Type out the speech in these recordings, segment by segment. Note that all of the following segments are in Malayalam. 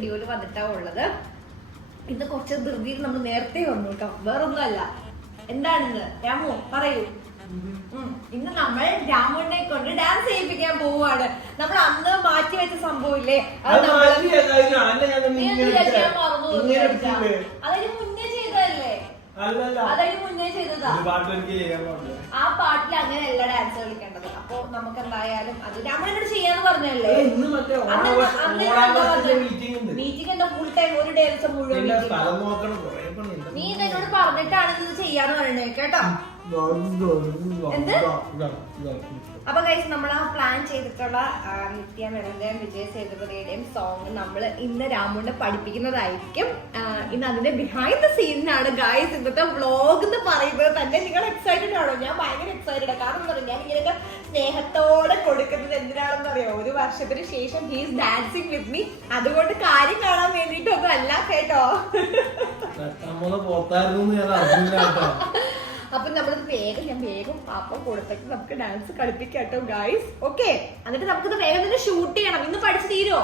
വീഡിയോയിൽ വന്നിട്ടാണ് ഉള്ളത്. ഇന്ന് കുറച്ച് ധൃതിയിൽ നമ്മൾ നേരത്തെ വന്നു കേട്ടോ, വേറൊന്നും അല്ല. എന്താണിന്ന് രാമു പറയൂ. ഇന്ന് നമ്മൾ രാമുവിനെ കൊണ്ട് ഡാൻസ് ചെയ്യിപ്പിക്കാൻ പോവാണ്. നമ്മൾ അന്ന് മാറ്റി വെച്ച സംഭവമില്ലേ, അത് അതിന് മുന്നേ ചെയ്തതല്ലേ, അതിന് മുന്നേ ചെയ്തതാ. ആ പാട്ടിൽ അങ്ങനെയല്ല ഡാൻസ് കളിക്കേണ്ടത്. അപ്പൊ നമുക്ക് എന്തായാലും അത് രാമുവിനോട് ചെയ്യാന്ന് പറഞ്ഞല്ലേ. മീറ്റിംഗ് എന്താ ഫുൾ ടൈം ഒരു ദിവസം മുഴുവൻ നീ എന്നോട് പറഞ്ഞിട്ടാണ് ഇത് ചെയ്യാന്ന് പറയണേ കേട്ടോ. അപ്പൊ ഗൈസ്, നമ്മൾ ആ പ്ലാൻ ചെയ്തിട്ടുള്ള നിത്യ മേനന്റെയും വിജയ് സേതുപതിയുടെയും സോങ് നമ്മൾ ഇന്ന് രാമുവിനെ പഠിപ്പിക്കുന്നതായിരിക്കും. ഇന്ന് അതിന്റെ ബിഹൈൻഡ് ദ സീനാണ് ഗൈസ് ഇന്നത്തെ വ്ളോഗ് എന്ന് പറയുന്നത് തന്നെ. നിങ്ങൾ എക്സൈറ്റഡ് ആണോ? ഞാൻ ഭയങ്കര എക്സൈറ്റഡ് ആണ്. കാരണം എന്താ പറയുക, ഞാൻ ഇങ്ങനെയൊക്കെ സ്നേഹത്തോടെ കൊടുക്കുന്നത് എന്തിനാണെന്ന് അറിയാം. ഒരു വർഷത്തിന് ശേഷം ഹീസ് ഡാൻസിങ് വിത്ത് മീ. അതുകൊണ്ട് കാര്യം കാണാൻ വേണ്ടിയിട്ടൊന്നും അല്ല കേട്ടോ. അപ്പൊ നമ്മളത് വേഗം പാപ്പം കൊടുത്തിട്ട് നമുക്ക് ഡാൻസ് കളിപ്പിക്കാട്ടോ ഗൈസ്. ഓക്കെ, എന്നിട്ട് നമുക്കിത് വേഗം തന്നെ ഷൂട്ട് ചെയ്യണം. ഇന്ന് പഠിച്ച് തീരോ?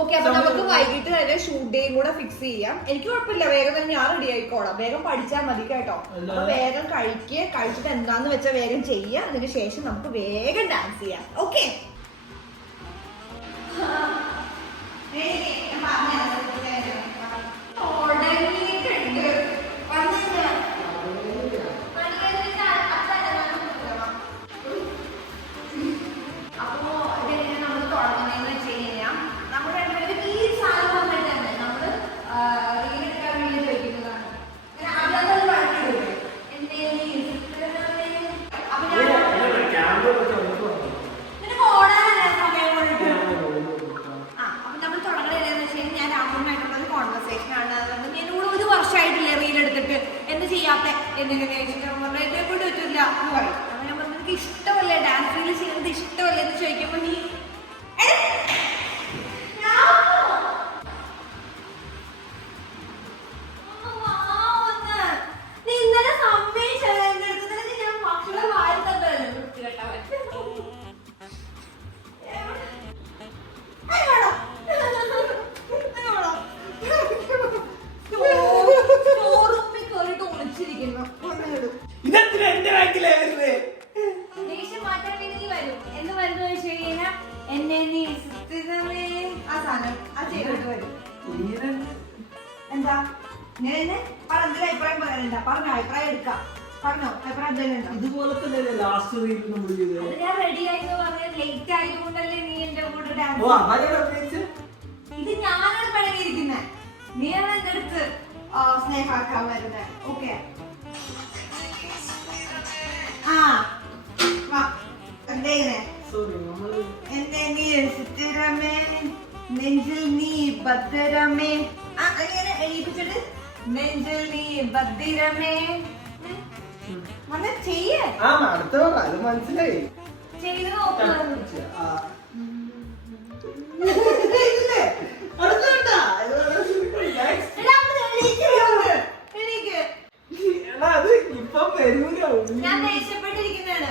ഓക്കെ, അപ്പൊ നമുക്ക് വൈകിട്ട് തന്നെ ഷൂട്ട് ഡേയും കൂടെ ഫിക്സ് ചെയ്യാം. എനിക്ക് കുഴപ്പമില്ല, വേഗം തന്നെ ഞാൻ റെഡി ആയിക്കോളാം. വേഗം പഠിച്ചാൽ മതി കേട്ടോ. അപ്പൊ വേഗം കഴിച്ചിട്ട് എന്താന്ന് വെച്ചാൽ വേഗം ചെയ്യാം. അതിന് ശേഷം നമുക്ക് വേഗം ഡാൻസ് ചെയ്യാം. ഓക്കെ, എന്നെ കൊണ്ട് പറ്റില്ല എന്ന് പറയും. അപ്പൊ ഞാൻ പറഞ്ഞു, എനിക്ക് ഇഷ്ടമല്ലേ ഡാൻസ് റീൽ ചെയ്യുന്നത്, ഇഷ്ടമല്ലേ എന്ന് ചോദിക്കുമ്പോ നീ ഇന്നലെ സമ്മതിച്ചത് എന്റെ അടുത്ത്. നിനക്ക് ഞാൻ മക്കളെ വാരി തന്നല്ലേ വൃത്തികെട്ടവൻ. ദേഷ്യം മാറ്റാൻ വേണ്ടി നീ വരും. എന്ന് വരുന്ന വെച്ച് കഴിഞ്ഞാൽ എന്നെ നീ ആ സാധനം അത് ചെയ്തിട്ട് വരും. എന്താ ഞാൻ എന്തൊരു അഭിപ്രായം പറയാനുണ്ട? പറഞ്ഞോ, അഭിപ്രായം എടുക്കാം. പറഞ്ഞോ, അഭിപ്രായം എന്തെങ്കിലും ഇതുപോലെ തന്നെ ഞാൻ റെഡി ആയെന്ന് പറഞ്ഞാൽ ലേറ്റ് ആയതുകൊണ്ടല്ലേ നീ എന്റെ കൂടെ ഡാൻസ്. ഇത് ഞാനാണ് പഴകിയിരിക്കുന്നത്, നീയാണ് എന്റെ അടുത്ത് സ്നേഹാക്കാൻ വരുന്നത്. ഓക്കെ, എന്നെ നീ സ്ഥിരമേ നെഞ്ചിൽ നീ ഭദ്രമേ. അങ്ങനെ എണീപ്പിച്ചിട്ട് നെഞ്ചിൽ നീ ഭദ്രമേ ചെയ്യേ. മനസ്സിലായി, ചെയ്ത് നോക്കുന്നു. ഞാൻ ദേഷ്യപ്പെട്ടിരിക്കുന്നതാണ്.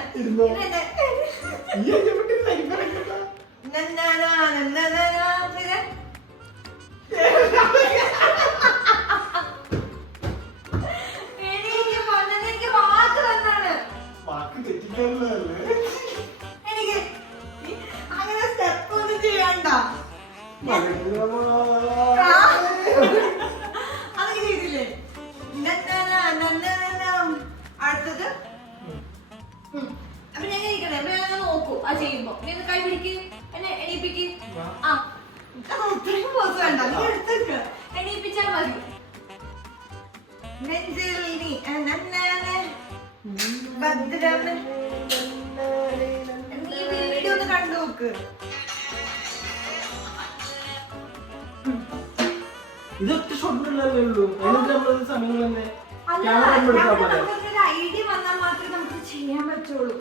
എനിക്ക് വാക്ക് തന്നാണ്. എനിക്ക് അങ്ങനെ സ്റ്റെപ്പ് ഒന്നും ചെയ്യണ്ട. അതൊക്കെ ചെയ്തില്ലേ? അടുത്തത് അപ്പൊ ഞാൻ കഴിക്കണേ. അപ്പൊ ഞാൻ നോക്കൂ ആ ചെയ്യുമ്പോ. നീ ഒന്ന് കൈ പിടിക്ക്, എന്നെ എണീപ്പിക്ക്. അത്രയും പോസ് വേണ്ട, നീ എടുത്തേക്ക്. എണീപ്പിച്ചാൽ മതി. നെഞ്ചിൽ നീ ഭദ്രമേ. നീ വീഡിയോ ഒന്ന് കണ്ടു നോക്ക്. ഇതൊക്കെ ഷോട്ടിലല്ലേ ഉള്ളൂ. സമയം തന്നെ ഐഡിയ വന്നാൽ മാത്രമേ നമുക്ക് ചെയ്യാൻ പറ്റുള്ളൂ.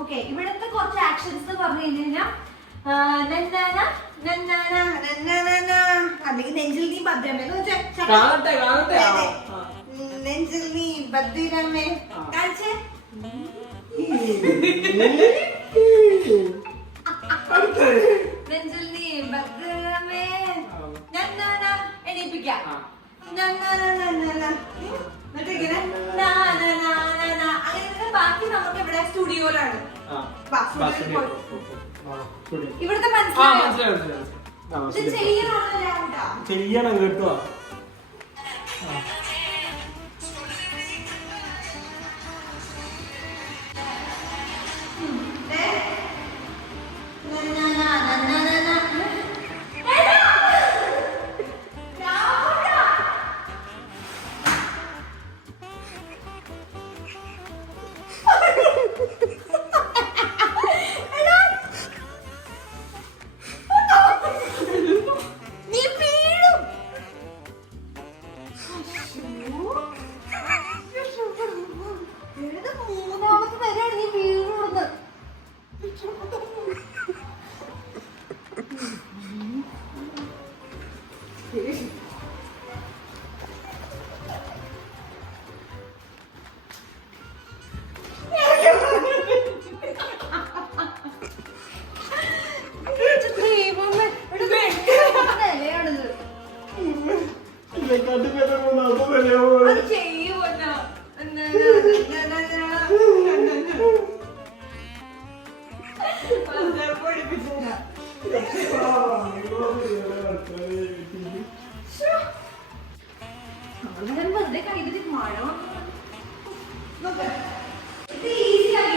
ഓക്കെ, ഇവിടുത്തെ കുറച്ച് ആക്ഷൻസ് പറഞ്ഞു കഴിഞ്ഞാൽ അല്ലെങ്കിൽ നെഞ്ചിൽ നീ ഭദ്രമേ നെഞ്ചിൽ നീ ഭദ്രമേ കാണിച്ചേ. നെഞ്ചിൽ നീ ഭദ്രമേ എണീപ്പിക്കാം. അങ്ങനെ ബാക്കി നമുക്ക് ഇവിടെ സ്റ്റുഡിയോയിലാണ്. ഇവിടുത്തെ ചെയ്യണം കേട്ടോ. മൂന്നാമത്തെ തരാണ് നീ വീഴുന്നത്. അത് ചെയ്യുമല്ലോ. വെറുതെ കൈതിരി മഴ ഇത് ഈസിയാണ്.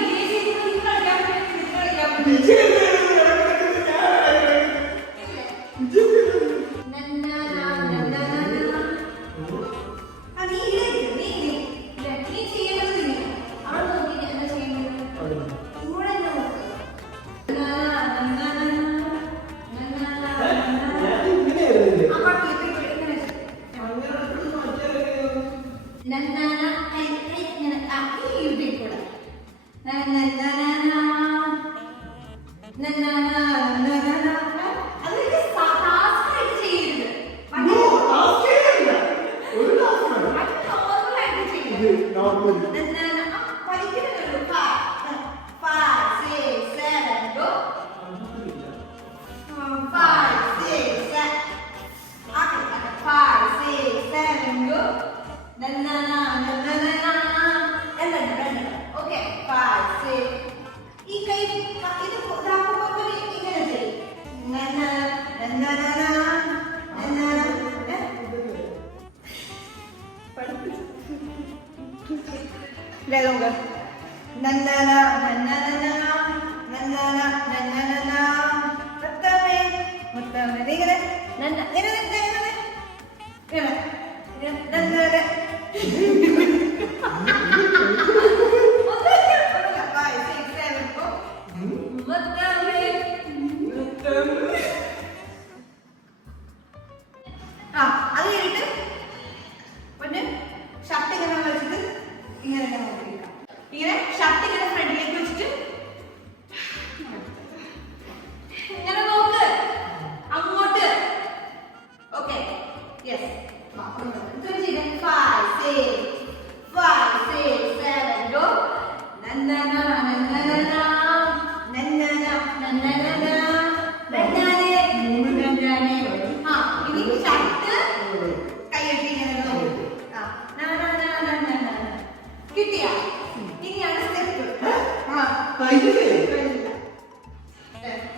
അത് കഴിഞ്ഞിട്ട് ഷർട്ട് ഇങ്ങനെ വെച്ചിട്ട് ഇങ്ങനെ ഇങ്ങനെ ഷർട്ട് ഇങ്ങനെ ഫ്രണ്ടിലേക്ക് വെച്ചിട്ട് ഇങ്ങനെ നോക്ക് അങ്ങോട്ട്. Okay yes. 5 6 7 go. ഇനി ഷർട്ട് കൈയ്യട്ടി ഇങ്ങനെ കിട്ടിയ ഇനിയാണ് സ്റ്റെപ്പ്.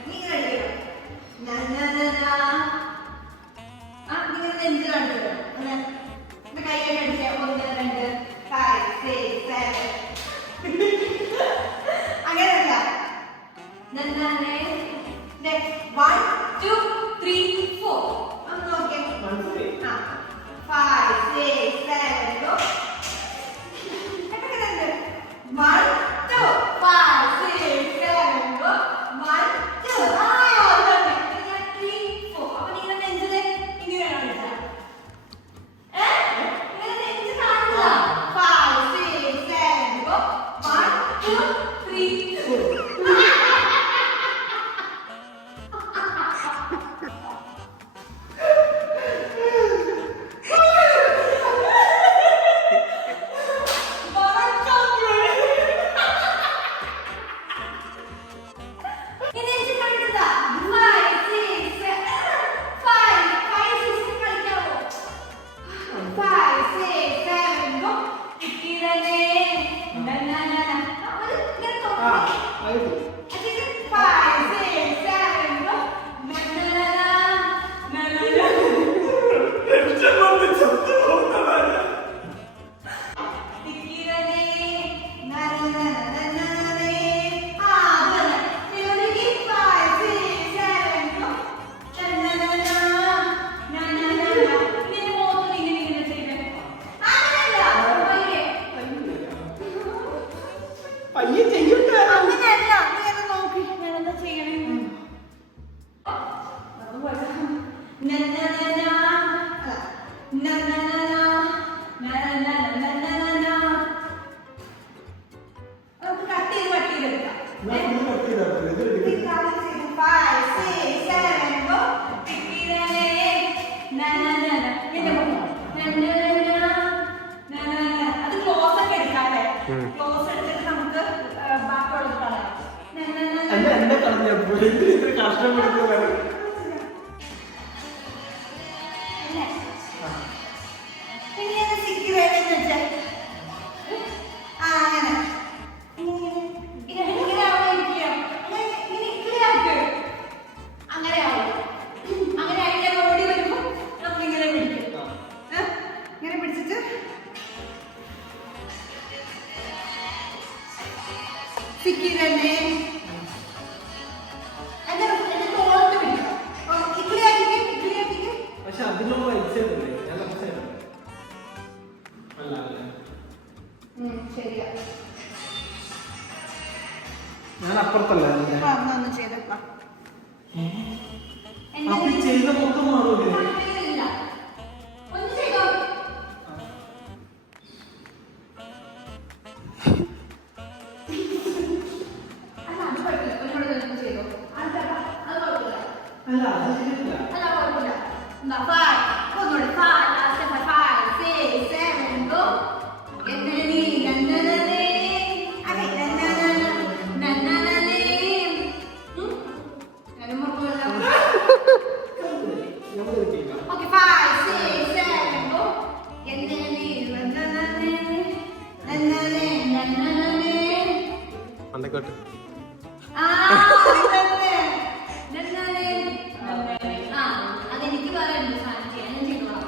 നീ കഴിക്കണം. ഇങ്ങനെ നെഞ്ച് കാണിച്ചത് കൈയ്യടി അടിച്ച 1 2 5 അത് ക്ലോസ് ഒക്കെ എടുക്കാല്ലേ? ക്ലോസ് എടുത്തിട്ട് നമുക്ക് ബാക്കിയുള്ളത് കളയാം. എന്റെ കളഞ്ഞപ്പോൾ കഷ്ടപ്പെടുന്നത് പക്ഷെ അതിനുള്ള ഇച്ഛയല്ലേ ഞാൻ അല്ല ശരിയാ. ഞാൻ അപ്പുറത്തല്ല ഒന്ന് ചെയ്തേക്കാം. അപ്പൊ ചെയ്ത മൊത്തം മാറൂലേ? ഒന്ന് ചെയ്തോ. അല്ല അത് കുഴപ്പമില്ല. ഒന്നുകൂടെ തന്നെ ചെയ്തോ. അത് കുഴപ്പമില്ല. അല്ല അത് ശരിയല്ല. അല്ല കുഴപ്പമില്ല. എന്താ 5 ഒന്നുകൂടെ 5 ലാസ്റ്റ് 5 6 7 go. Okay, 5 6 7 go. അണ്ടക്കോട്ട് അതെനിക്ക് പറയാനുണ്ട് സാധനം ചെയ്യാൻ ഞാൻ ചെയ്തോളാം.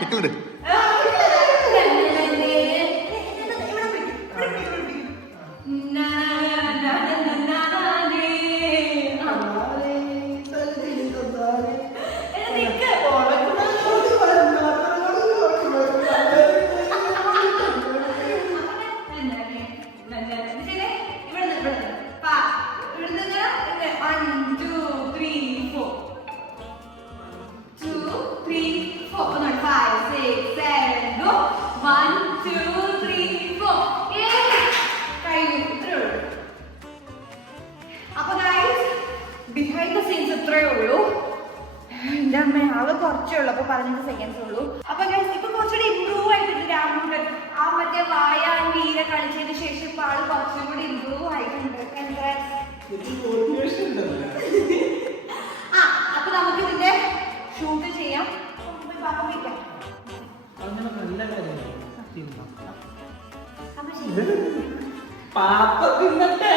ടിക്കിളിട് ബിഹൈൻഡ് ദ സീൻസ് ഇത്രയേ ഉള്ളൂ. എന്റെ അമ്മ ആകെ കുറച്ചേ ഉള്ളൂ. അപ്പൊ 15 സെക്കൻഡ്സ് ഉള്ളൂ. അപ്പൊ ഇപ്പൊ കുറച്ചുകൂടി ഇമ്പ്രൂവ് ആയിട്ടുണ്ട് രാമുണ്ട്. ആ മറ്റേ വായ വീര കളിച്ചതിന് ശേഷം ഇപ്പൊ ആള് കുറച്ചും കൂടി ഇമ്പ്രൂവ് ആയിട്ടുണ്ട്. അപ്പൊ നമുക്ക് ഇതിന്റെ ഷൂട്ട് ചെയ്യാം. പാപ്പ തിന്നട്ടെ.